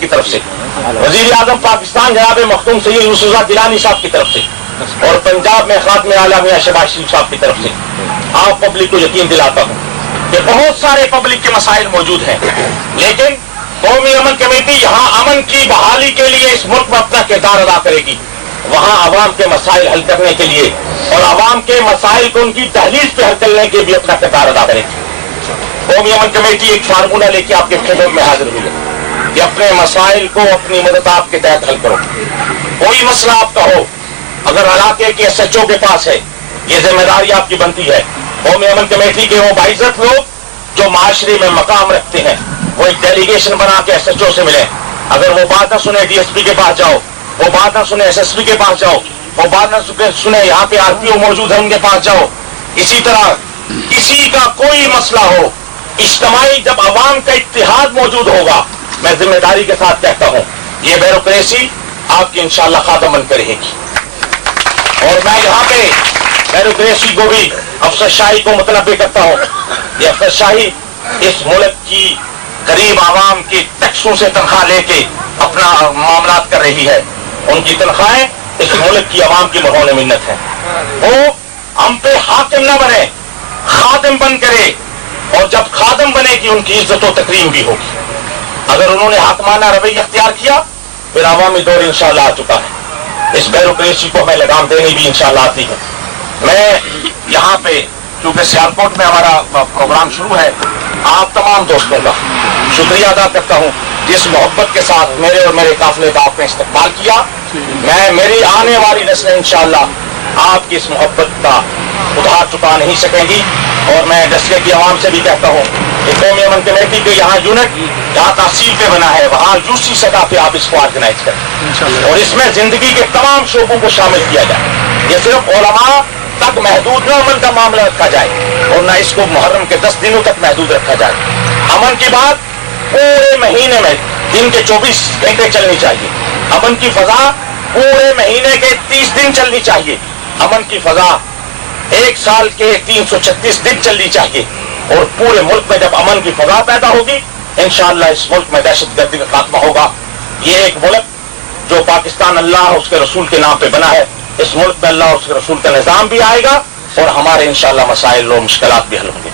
کی طرف سے، وزیر اعظم پاکستان جناب مختوم سید یوسف گیلانی صاحب کی طرف سے، اور پنجاب میں خاتم اعلیٰ میاں شہباز شریف صاحب کی طرف سے آپ پبلک کو یقین دلاتا ہوں کہ بہت سارے پبلک کے مسائل موجود ہیں، لیکن قومی امن کمیٹی یہاں امن کی بحالی کے لیے اس ملک میں اپنا کردار ادا کرے گی، وہاں عوام کے مسائل حل کرنے کے لیے اور عوام کے مسائل کو ان کی دہلیز پہ حل کرنے کے بھی اپنا کردار ادا کرے گی۔ قومی امن کمیٹی ایک فارمولہ لے کے آپ کے خدمت میں حاضر ہوئی ہے کہ اپنے مسائل کو اپنی مدد کے تحت حل کرو۔ کوئی مسئلہ آپ کا ہو، اگر علاقے کے ایس ایچ او کے پاس ہے، یہ ذمہ داری آپ کی بنتی ہے۔ قومی امن کمیٹی کے وہ باعزت لوگ جو معاشرے میں مقام رکھتے ہیں، وہ ایک ڈیلیگیشن بنا کے ایس ایچ او سے ملے، اگر وہ بات نہ سنے ڈی ایس پی کے پاس جاؤ، وہ بات نہ سنے ایس ایس پی کے پاس جاؤ، وہ بات نہ سنے یہاں پہ آر پی او موجود ہے ان کے پاس جاؤ۔ اسی طرح کسی کا کوئی مسئلہ ہو، اجتماعی جب عوام کا اتحاد موجود ہوگا، میں ذمہ داری کے ساتھ کہتا ہوں یہ بیوروکریسی آپ کی انشاءاللہ خاتمہ بن کر رہے گی۔ اور میں یہاں پہ بیوروکریسی کو بھی افسر شاہی کو متنبع کرتا ہوں، یہ افسر شاہی اس ملک کی غریب عوام کی ٹیکسوں سے تنخواہ لے کے اپنا معاملات کر رہی ہے، ان کی تنخواہیں اس ملک کی عوام کی مرہون منت ہے۔ وہ ہم پہ حاکم نہ بنے، خادم بن کرے، اور جب خادم بنے گی ان کی عزت و تکریم بھی ہوگی۔ اگر انہوں نے حاکمانہ رویہ اختیار کیا پھر عوامی دور انشاءاللہ آ چکا ہے، اس بیوروکریسی کو ہمیں لگام دینی بھی انشاءاللہ آتی ہے۔ میں یہاں پہ کیونکہ سیالکوٹ میں ہمارا پروگرام شروع ہے، آپ تمام دوستوں کا شکریہ ادا کرتا ہوں جس محبت کے ساتھ میرے اور میرے قافلے کا آپ نے استقبال کیا۔ میری آنے والی نسلیں انشاءاللہ آپ کی اس محبت کا ادھار چکا نہیں سکیں گی، اور میں ڈسلے کی عوام سے بھی کہتا ہوں کہ قومی امن کمیٹی کے یہاں یونٹ جہاں تحصیل پہ بنا ہے وہاں یوسی سطح پہ آپ اس کو آرگنائز کریں، اور اس میں زندگی کے تمام شعبوں کو شامل کیا جائے۔ یہ صرف علماء تک محدود نہ امن کا معاملہ رکھا جائے، اور نہ اس کو محرم کے 10 دنوں تک محدود رکھا جائے۔ امن کی بات پورے مہینے میں دن کے 24 گھنٹے چلنی چاہیے، امن کی فضا پورے مہینے کے 30 دن چلنی چاہیے، امن کی فضا 1 سال کے 336 دن چلنی چاہیے، اور پورے ملک میں جب امن کی فضا پیدا ہوگی انشاءاللہ اس ملک میں دہشت گردی کا خاتمہ ہوگا۔ یہ ایک ملک جو پاکستان اللہ اور اس کے رسول کے نام پہ بنا ہے، اس ملک میں اللہ اور اس کے رسول کا نظام بھی آئے گا، اور ہمارے انشاءاللہ مسائل اور مشکلات بھی حل ہوں گے۔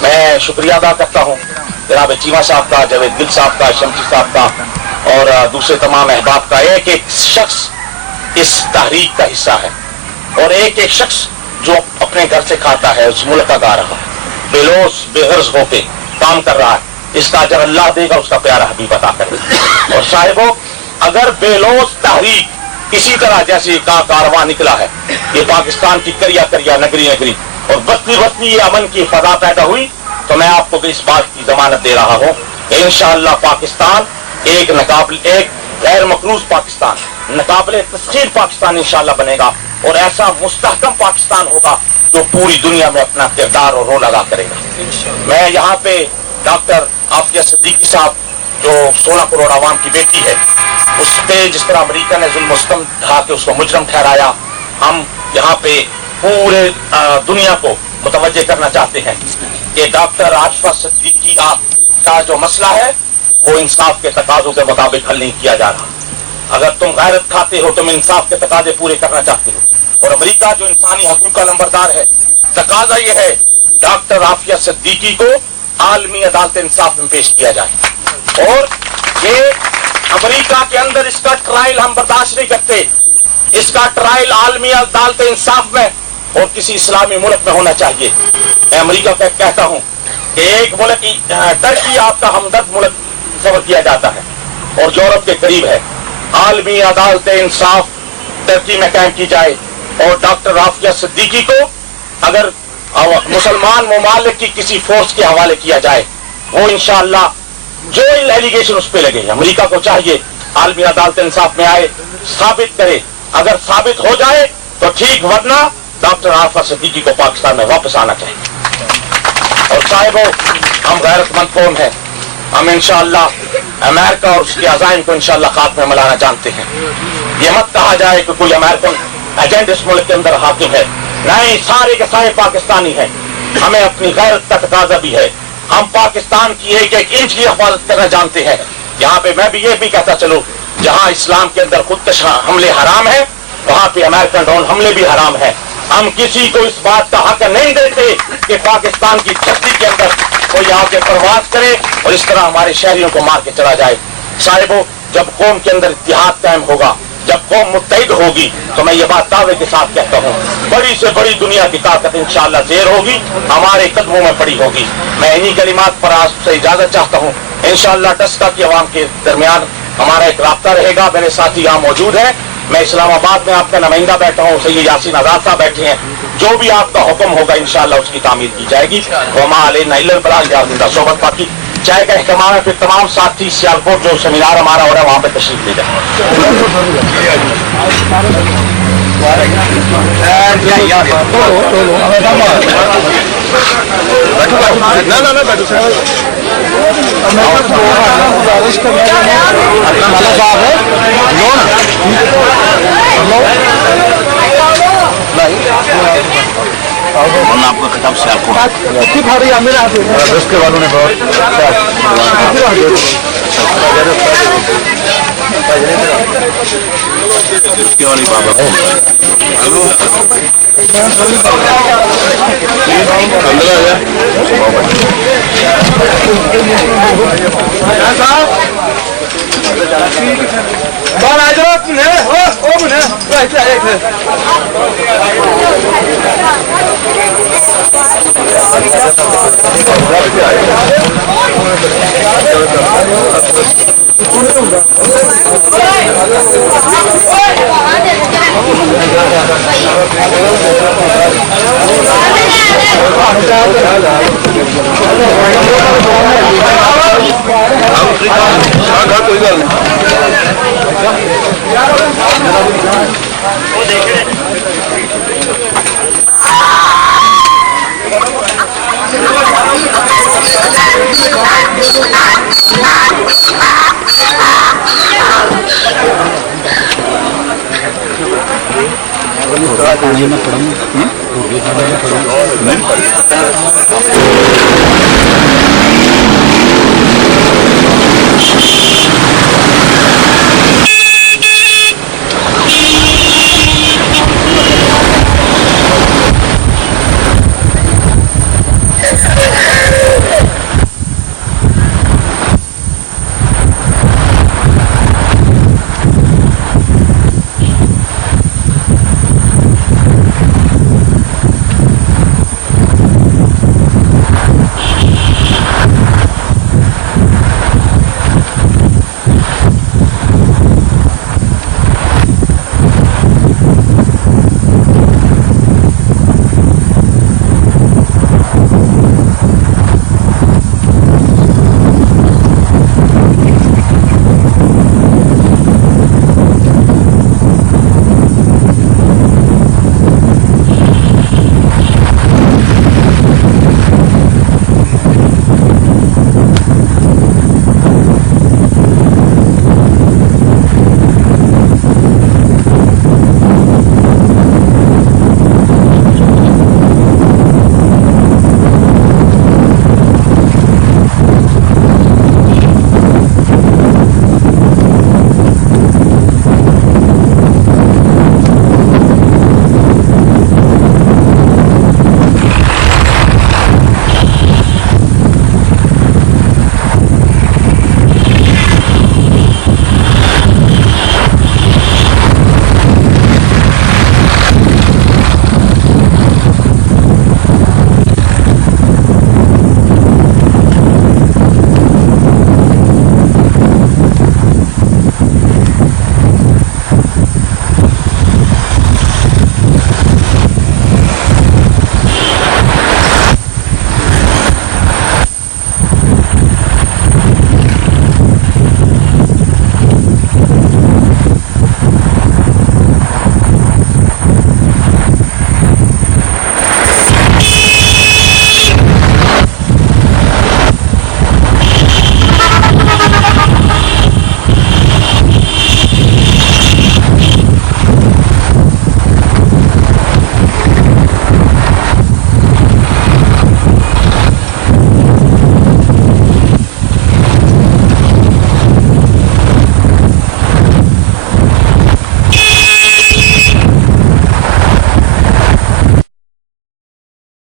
میں شکریہ ادا کرتا ہوں جناب چیمہ صاحب کا، جاوید گل صاحب کا، شمسی صاحب کا، اور دوسرے تمام احباب کا۔ ایک ایک شخص اس تحریک کا حصہ ہے، اور ایک ایک شخص جو اپنے گھر سے کھاتا ہے، اس ملک کا گا رہا ہے، بے لوث بے غرض ہو کے کام کر رہا ہے، اس کا اجر اللہ دے گا، اس کا پیارا حبیب عطا کرے گا۔ اور صاحبوں، اگر بے لوث تحریک اسی طرح جیسے کا کارواں نکلا ہے، یہ پاکستان کی کریا کریا نگری نگری اور بستی بستی یہ امن کی فضا پیدا ہوئی، تو میں آپ کو اس بات کی ضمانت دے رہا ہوں کہ انشاءاللہ پاکستان ایک غیر مقروض پاکستان، ناقابل تسخیر پاکستان انشاءاللہ بنے گا، اور ایسا مستحکم پاکستان ہوگا جو پوری دنیا میں اپنا کردار اور رول ادا کرے گا۔ میں یہاں پہ ڈاکٹر عافیہ صدیقی صاحب جو 16 کروڑ عوام کی بیٹی ہے، اس پہ جس طرح امریکہ نے ظلم و ستم ڈھا کے اس کو مجرم ٹھہرایا، ہم یہاں پہ پورے دنیا کو متوجہ کرنا چاہتے ہیں کہ ڈاکٹر عافیہ صدیقی آپ کا جو مسئلہ ہے وہ انصاف کے تقاضوں کے مطابق حل نہیں کیا جا رہا۔ اگر تم غیرت کھاتے ہو، تم انصاف کے تقاضے پورے کرنا چاہتے ہو، اور امریکہ جو انسانی حقوق کا نمبردار ہے، تقاضا یہ ہے ڈاکٹر عافیہ صدیقی کو عالمی عدالت انصاف میں پیش کیا جائے، اور یہ امریکہ کے اندر اس کا ٹرائل ہم برداشت نہیں کرتے، اس کا ٹرائل عالمی عدالت انصاف میں اور کسی اسلامی ملک میں ہونا چاہیے۔ میں امریکہ کو کہتا ہوں کہ ایک ملک ٹرکی آپ کا ہمدرد ملک تصور کیا جاتا ہے اور یورپ کے قریب ہے، عالمی عدالت انصاف ٹرکی میں قائم کی جائے، اور ڈاکٹر عافیہ صدیقی کو اگر مسلمان ممالک کی کسی فورس کے حوالے کیا جائے، وہ انشاءاللہ جو ایلیگیشن اس پہ لگے، امریکہ کو چاہیے عالمی عدالت انصاف میں آئے، ثابت کرے، اگر ثابت ہو جائے تو ٹھیک، ورنہ ڈاکٹر عافیہ صدیقی کو پاکستان میں واپس آنا چاہیے۔ اور صاحبوں، ہم غیرت مند قوم ہیں، ہم انشاءاللہ امریکہ اور اس کے عزائم کو انشاءاللہ خاتمہ میں لانا جانتے ہیں۔ یہ مت کہا جائے کہ کوئی امریکن ایجنٹ اس ملک کے اندر حاکم ہے، نہیں، سارے کے سارے پاکستانی ہیں۔ ہمیں اپنی غیرت کا تقاضا بھی ہے، ہم پاکستان کی ایک ایک انچ کی حفاظت کرنا جانتے ہیں، یہاں پہ میں بھی یہ بھی کہتا چلوں جہاں اسلام کے اندر خودکش حملے حرام ہیں وہاں پہ امریکن ڈرون حملے بھی حرام ہیں. ہم کسی کو اس بات کا حق نہیں دیتے کہ پاکستان کی دھرتی کے اندر کوئی آ کے پرواز کرے اور اس طرح ہمارے شہریوں کو مار کے چلا جائے. صاحبوں جب قوم کے اندر اتحاد قائم ہوگا, جب قوم متحد ہوگی, تو میں یہ بات دعوے کے ساتھ کہتا ہوں بڑی سے بڑی دنیا کی طاقت انشاءاللہ زیر ہوگی, ہمارے قدموں میں پڑی ہوگی. میں انہی کلمات پر آپ سے اجازت چاہتا ہوں. انشاءاللہ ٹسکا کی عوام کے درمیان ہمارا ایک رابطہ رہے گا. میرے ساتھی یہاں موجود ہیں, میں اسلام آباد میں آپ کا نمائندہ بیٹھا ہوں, سید یاسین آزاد صاحب بیٹھے ہیں. جو بھی آپ کا حکم ہوگا انشاءاللہ اس کی تعمیل کی جائے گی. وما علینا الا البلاغ. زندہ صحبت باقی چائے کا اہتمام ہے. پھر تمام ساتھی سیالکوٹ جو سیمینار ہمارا ہو رہا ہے وہاں پہ تشریف لے جائیں. آپ کا خطاب سے آپ کے والوں نے پڑھوں